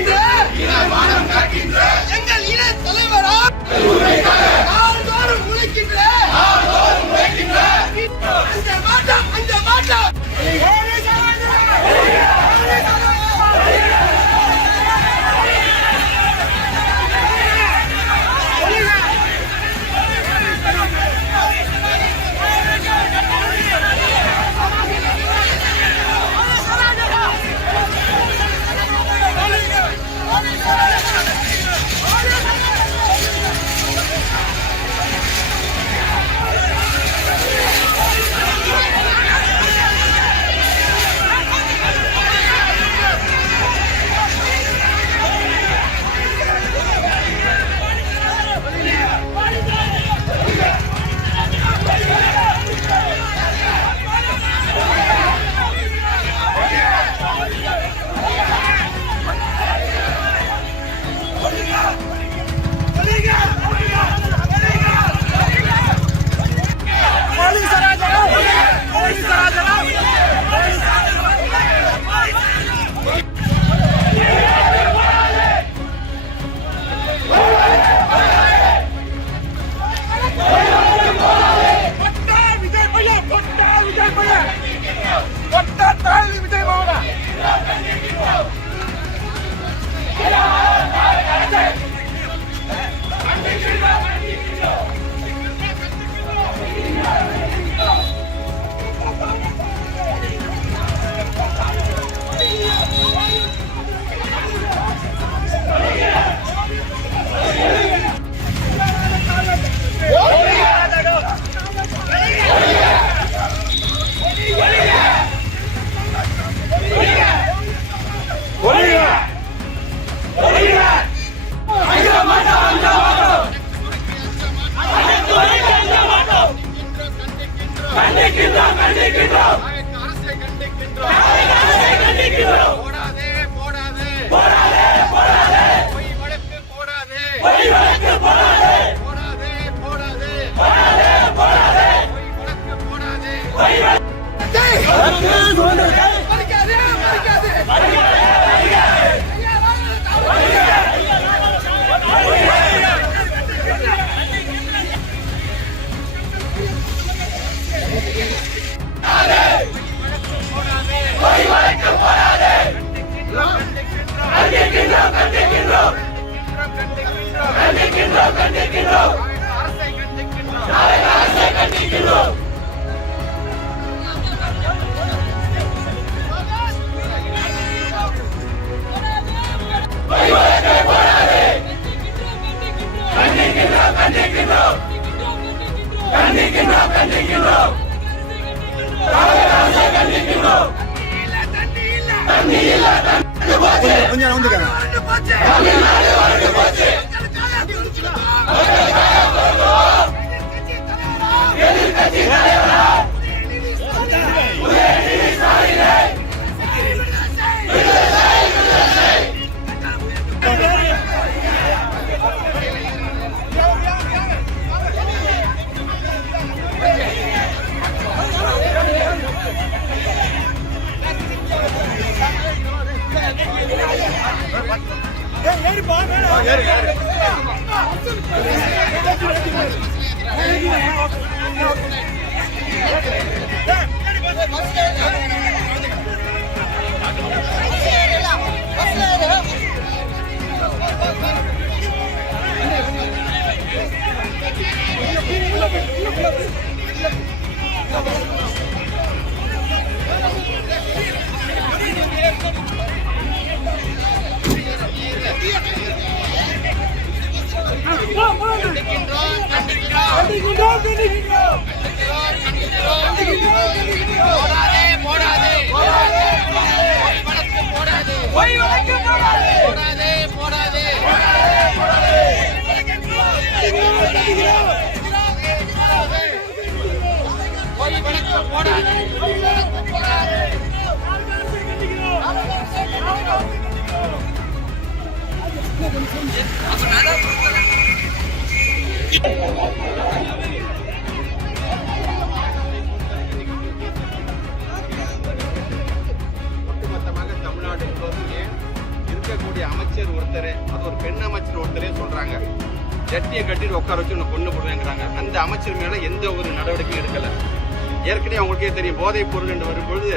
காக்கின்ற எங்கள் இன தலைவரா நாள்தோறும் உழைக்கின்ற அந்த மாட்டம் கொஞ்சம் வந்துக்கங்க. ஒட்டுமொத்தமாக தமிழ்நாடு இருக்கக்கூடிய எங்களுடைய அமைச்சர் ஒருத்தரே, அது ஒரு பெண் அமைச்சர் ஒருத்தரே சொல்றாங்க, ஜட்டியை கட்டிட்டு உட்கார வச்சு உன்னை கொண்டு போடுறேங்கிறாங்க. அந்த அமைச்சர் மேல எந்த ஒரு நடவடிக்கையும் எடுக்கல. ஏற்கனவே அவங்களுக்கே தெரியும், போதைப் பொருள் என்று வரும்பொழுது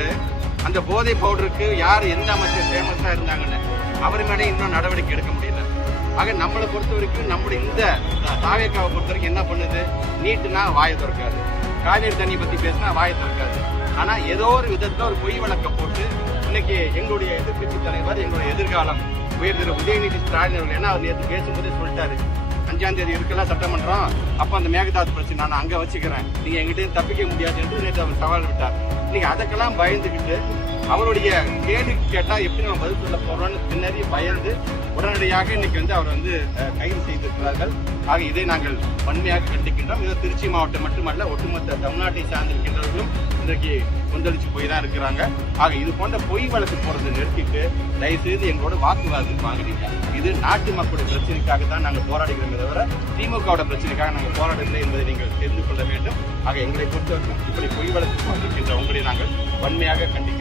அந்த போதை பவுடருக்கு யார் எந்த அமைச்சர் ஃபேமஸா இருந்தாங்கன்னு அவர் மேலே இன்னும் நடவடிக்கை எடுக்க முடியல. ஆக நம்மளை பொறுத்த வரைக்கும் நம்முடைய இந்த தாவேக்காவை பொறுத்த வரைக்கும் என்ன பண்ணுது, நீட்டுனா வாயை திறக்காது, காவேரி தண்ணி பத்தி பேசினா வாயை திறக்காது. ஆனா ஏதோ ஒரு விதத்துல ஒரு பொய் வழக்க போட்டு இன்னைக்கு எங்களுடைய எதிர்கட்சி தலைவர், எங்களுடைய எதிர்காலம் உயர் திரு உதயநிதி ஸ்டாலின் அவர்கள், ஏன்னா அவர் நேற்று பேசும்போதே சொல்லிட்டாரு, 5ஆம் தேதி இருக்கலாம் சட்டமன்றம், அப்ப அந்த மேகதாது பிரச்சனை நான் அங்க வச்சுக்கிறேன், நீங்க எங்கிட்ட தப்பிக்க முடியாது என்று நேற்று அவர் சவால் விட்டார். இன்னைக்கு அதுக்கெல்லாம் பயந்துக்கிட்டு அவருடைய கேள்வி கேட்டா எப்படி நம்ம பதில் சொல்ல போறோம்னு பின்னாடி பயந்து உடனடியாக இன்னைக்கு அவர் கைது செய்திருக்கிறார்கள். ஆக இதை நாங்கள் வன்மையாக கண்டிக்கின்றோம். இது திருச்சி மாவட்டம் மட்டுமல்ல, ஒட்டுமொத்த தமிழ்நாட்டை சார்ந்திருக்கின்றவர்களும் இன்றைக்கு கொந்தளிச்சு போய் தான் இருக்கிறாங்க. ஆக இது போன்ற பொய் வழக்கு போறதை நிறுத்திட்டு தயவுசெய்து எங்களோட வாக்குவாதம் வாங்குறீங்க. இது நாட்டு மக்களுடைய பிரச்சனைக்காக தான் நாங்கள் போராடுகிறோமே தவிர திமுகவோட பிரச்சனைக்காக நாங்கள் போராடவில்லை என்பதை நீங்கள் தெரிந்து கொள்ள வேண்டும். ஆக எங்களை பொறுத்தவரைக்கும் இப்படி பொய் வழக்கு போட்டிருக்கின்ற உங்களை நாங்கள் வன்மையாக கண்டிக்கின்றோம்.